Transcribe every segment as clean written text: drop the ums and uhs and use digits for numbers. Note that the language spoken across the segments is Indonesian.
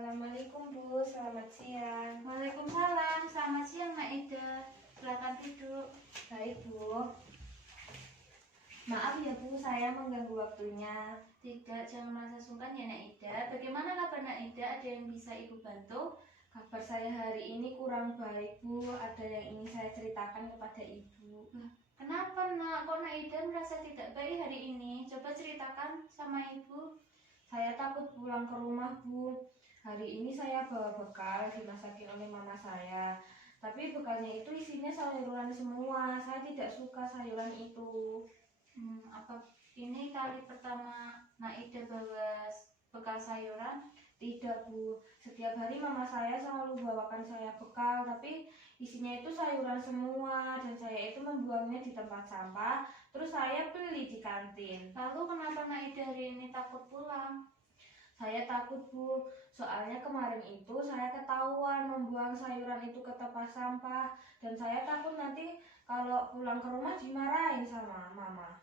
Assalamualaikum Bu, selamat siang. Waalaikumsalam, selamat siang Nak Ida. Silakan duduk. Baik Bu. Maaf ya Bu, saya mengganggu waktunya. Tidak, jangan merasa sungkan ya Nak Ida. Bagaimana kabar Nak Ida? Ada yang bisa Ibu bantu? Kabar saya hari ini kurang baik Bu. Ada yang ingin saya ceritakan kepada Ibu. Kenapa Nak? Kok Nak Ida merasa tidak baik hari ini? Coba ceritakan sama Ibu. Saya takut pulang ke rumah Bu. Hari ini saya bawa bekal dimasakin oleh mama saya. Tapi bekalnya itu isinya sayuran semua. Saya tidak suka sayuran itu. Apa ini kali pertama Nak Ida bawa bekal sayuran? Tidak Bu, setiap hari mama saya selalu bawakan saya bekal, tapi isinya itu sayuran semua dan saya itu membuangnya di tempat sampah, terus saya beli di kantin. Lalu kenapa Nak Ida hari ini takut pulang? Saya takut Bu, soalnya kemarin itu saya ketahuan membuang sayuran itu ke tempat sampah dan saya takut nanti kalau pulang ke rumah dimarahin sama mama.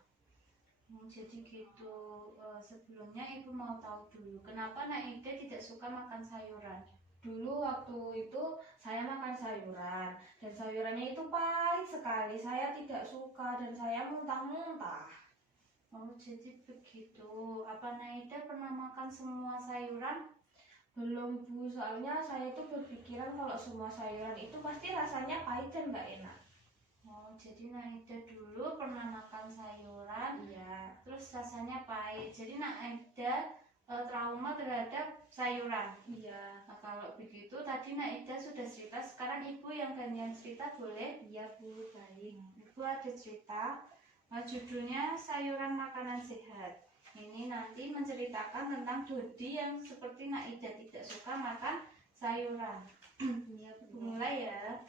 Jadi gitu. Sebelumnya Ibu mau tahu dulu kenapa Nak Ida tidak suka makan sayuran. Dulu waktu itu saya makan sayuran dan sayurannya itu pahit sekali. Saya tidak suka dan saya muntah-muntah. Oh, jadi begitu. Apa Naida pernah makan semua sayuran? Belum Bu, soalnya saya itu berpikiran kalau semua sayuran itu pasti rasanya pahit dan nggak enak. Oh, jadi Naida dulu pernah makan sayuran, Iya. terus rasanya pahit. Jadi Naida trauma terhadap sayuran. Iya. Nah, kalau begitu tadi Naida sudah cerita, sekarang Ibu yang gantian cerita boleh? Iya Bu, baik. Ibu ada cerita. Judulnya Sayuran Makanan Sehat. Ini nanti menceritakan tentang Dodi yang seperti Naida tidak suka makan sayuran. Iya Bu. Mulai ya.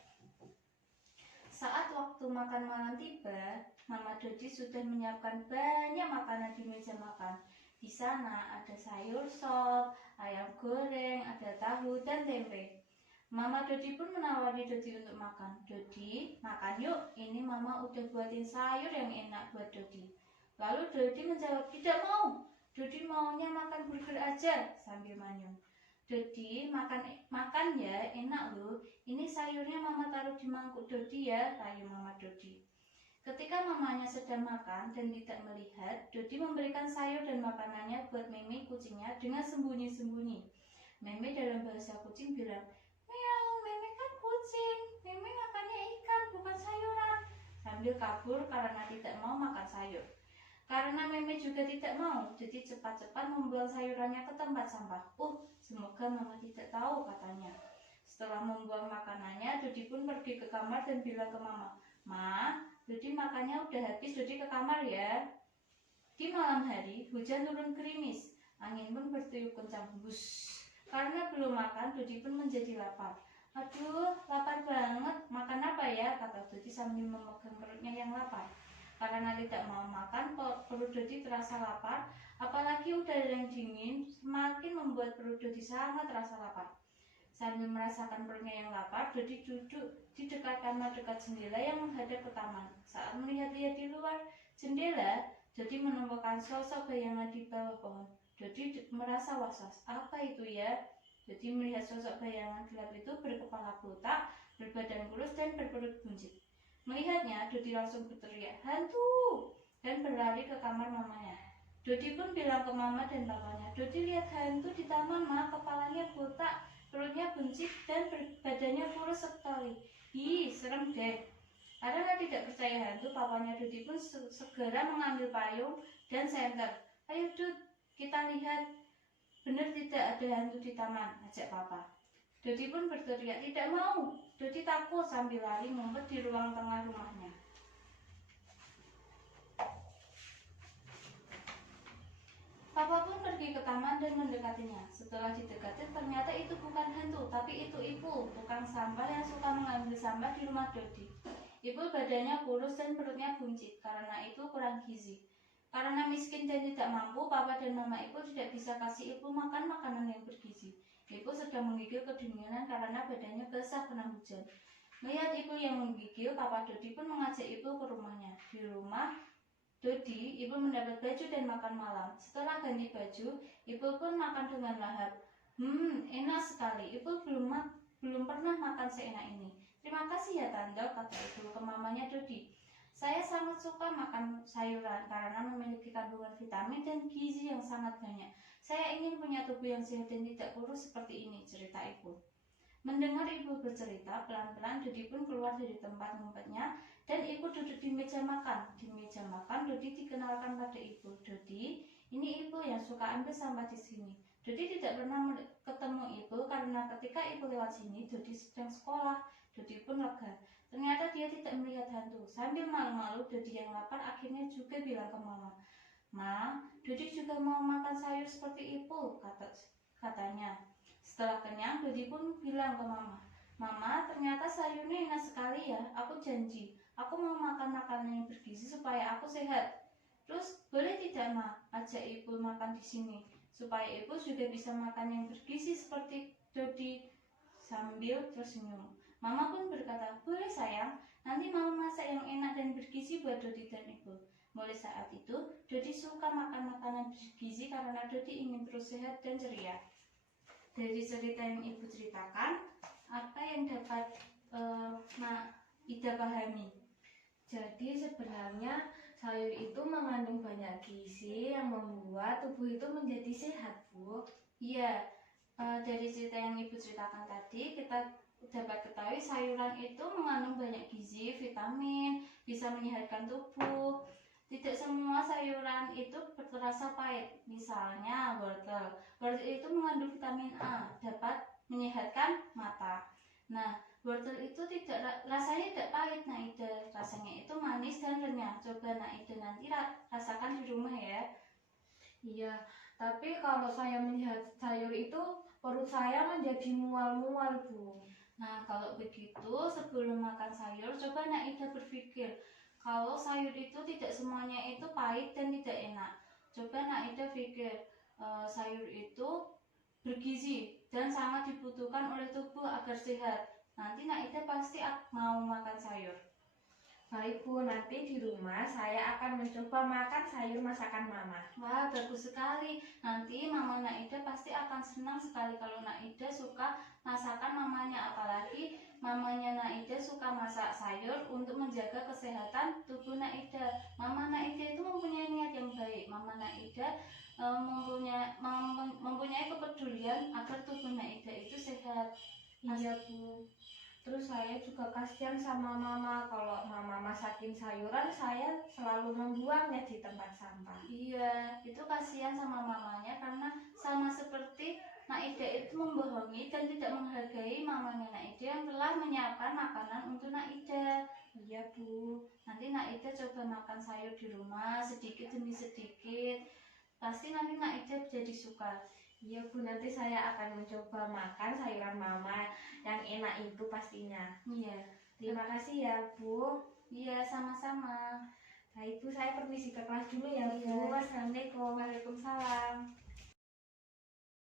Saat waktu makan malam tiba, Mama Dodi sudah menyiapkan banyak makanan di meja makan. Di sana ada sayur sop, ayam goreng, ada tahu dan tempe. Mama Dodi pun menawari Dodi untuk makan. Dodi, makan yuk, ini Mama udah buatin sayur yang enak buat Dodi. Lalu Dodi menjawab, tidak mau. Dodi maunya makan burger aja sambil manyun. Dodi, makan ya, enak loh. Ini sayurnya Mama taruh di mangkuk Dodi ya, rayu Mama Dodi. Ketika mamanya sedang makan dan tidak melihat, Dodi memberikan sayur dan makanannya buat Meme kucingnya dengan sembunyi-sembunyi. Meme dalam bahasa kucing bilang, meow, Meme kan kucing, Meme makannya ikan bukan sayuran. Sambil kabur karena tidak mau makan sayur. Karena Meme juga tidak mau, jadi cepat-cepat membuang sayurannya ke tempat sampah. Semoga Mama tidak tahu, katanya. Setelah membuang makanannya, Dodi pun pergi ke kamar dan bilang ke Mama, Ma, Dodi makannya udah habis, Dodi ke kamar ya. Di malam hari, hujan turun gerimis, angin pun bertiup kencang, bus. Karena belum makan, Dodi pun menjadi lapar. Aduh, lapar banget. Makan apa ya? Kata Dodi sambil memegang perutnya yang lapar. Karena tidak mau makan, perut Dodi terasa lapar. Apalagi udara yang dingin, semakin membuat perut Dodi sangat terasa lapar. Sambil merasakan perutnya yang lapar, Dodi duduk di dekat kamar dekat jendela yang menghadap ke taman. Saat melihat-lihat di luar jendela, Dodi menemukan sosok bayangan di bawah pohon. Dodi merasa was-was. Apa itu ya? Dodi melihat sosok bayangan gelap itu berkepala botak, berbadan kurus dan berperut buncit. Melihatnya, Dodi langsung berteriak, hantu! Dan berlari ke kamar mamanya. Dodi pun bilang ke mama dan papanya, Dodi lihat hantu di taman, Ma, kepalanya botak, perutnya buncit dan badannya kurus sekali. Ih, serem deh. Karena tidak percaya hantu, papanya Dodi pun segera mengambil payung dan senter. Ayo Dud, kita lihat, benar tidak ada hantu di taman, ajak papa. Dodi pun berteriak, tidak mau. Dodi takut sambil lari ngumpet di ruang tengah rumahnya. Papa pun pergi ke taman dan mendekatinya. Setelah didekati, ternyata itu bukan hantu, tapi itu Ipul, tukang sampah yang suka mengambil sampah di rumah Dodi. Ipul badannya kurus dan perutnya buncit, karena itu kurang gizi. Karena miskin dan tidak mampu, Papa dan Mama Ipul tidak bisa kasih Ipul makan makanan yang bergizi. Ipul sedang menggigil kedinginan karena badannya basah kena hujan. Melihat Ipul yang menggigil, Papa Dodi pun mengajak Ipul ke rumahnya. Di rumah Dodi, Ipul mendapat baju dan makan malam. Setelah ganti baju, Ipul pun makan dengan lahap. Enak sekali. Ibu belum pernah makan seenak ini. Terima kasih ya Tante, kata ibu ke mamanya Dodi. Saya sangat suka makan sayuran karena memiliki kandungan vitamin dan gizi yang sangat banyak. Saya ingin punya tubuh yang sehat dan tidak kurus seperti ini, cerita ibu. Mendengar ibu bercerita, pelan-pelan Dodi pun keluar dari tempat ngumpetnya dan ikut duduk di meja makan. Di meja makan, Dodi dikenalkan pada ibu. Dodi, ini ibu yang suka ambil sampah di sini. Dodi tidak pernah ketemu ibu karena ketika ibu lewat sini, Dodi sedang sekolah. Dodi pun lega. Ternyata dia tidak melihat hantu. Sambil malu-malu, Dodi yang lapar akhirnya juga bilang ke mama, "Ma, Dodi juga mau makan sayur seperti ibu," katanya. Setelah kenyang, Dodi pun bilang ke mama, "Mama, ternyata sayurnya enak sekali ya. Aku janji, aku mau makan makanan yang bergizi supaya aku sehat." "Terus boleh tidak, Ma, ajak ibu makan di sini supaya ibu juga bisa makan yang bergizi seperti Dodi?" Sambil tersenyum, Mama pun berkata, "Boleh sayang, nanti Mama masak yang enak dan bergizi buat Dodi dan ibu." Mulai saat itu, Dodi suka makan makanan bergizi karena Dodi ingin terus sehat dan ceria. Dari cerita yang ibu ceritakan, apa yang dapat Ida pahami? Jadi sebenarnya sayur itu mengandung banyak gizi yang membuat tubuh itu menjadi sehat, Bu. Iya, dari cerita yang ibu ceritakan tadi, kita dapat ketahui sayuran itu mengandung banyak gizi, vitamin, bisa menyehatkan tubuh. Tidak semua sayuran itu terasa pahit. Misalnya wortel. Wortel itu mengandung vitamin A, dapat menyehatkan mata. Nah, wortel itu rasanya tidak pahit, Naida. Rasanya itu manis dan renyah. Coba Naida nanti rasakan di rumah ya. Iya, tapi kalau saya melihat sayur itu perut saya menjadi mual-mual, Bu. Nah, kalau begitu sebelum makan sayur, coba Naida berpikir kalau sayur itu tidak semuanya itu pahit dan tidak enak. Coba Naida pikir sayur itu bergizi dan sangat dibutuhkan oleh tubuh agar sehat. Nanti Naida pasti mau makan sayur. Baik, Bu, nanti di rumah saya akan mencoba makan sayur masakan Mama. Wah, bagus sekali. Nanti Mama Naida pasti akan senang sekali kalau Naida suka masakan mamanya. Apalagi mamanya Naida suka masak sayur untuk menjaga kesehatan tubuh Naida. Mama Naida itu mempunyai niat yang baik. Mama Naida mempunyai kepedulian agar tubuh Naida itu sehat. Iya, Bu. Terus saya juga kasihan sama Mama, kalau Mama masakin sayuran saya selalu membuangnya di tempat sampah. Iya, itu kasihan sama mamanya karena sama seperti Naida itu membohongi dan tidak menghargai mamanya Naida yang telah menyiapkan makanan untuk Naida. Iya, Bu. Nanti Naida coba makan sayur di rumah sedikit demi sedikit. Pasti nanti Naida jadi suka. Iya, Bu, nanti saya akan mencoba makan sayuran Mama yang enak itu pastinya. Iya. Terima kasih ya, Bu. Iya, sama-sama. Baik, Bu, saya permisi ke kelas dulu ya, Bu. Iya. Wassalamualaikum. Waalaikumsalam.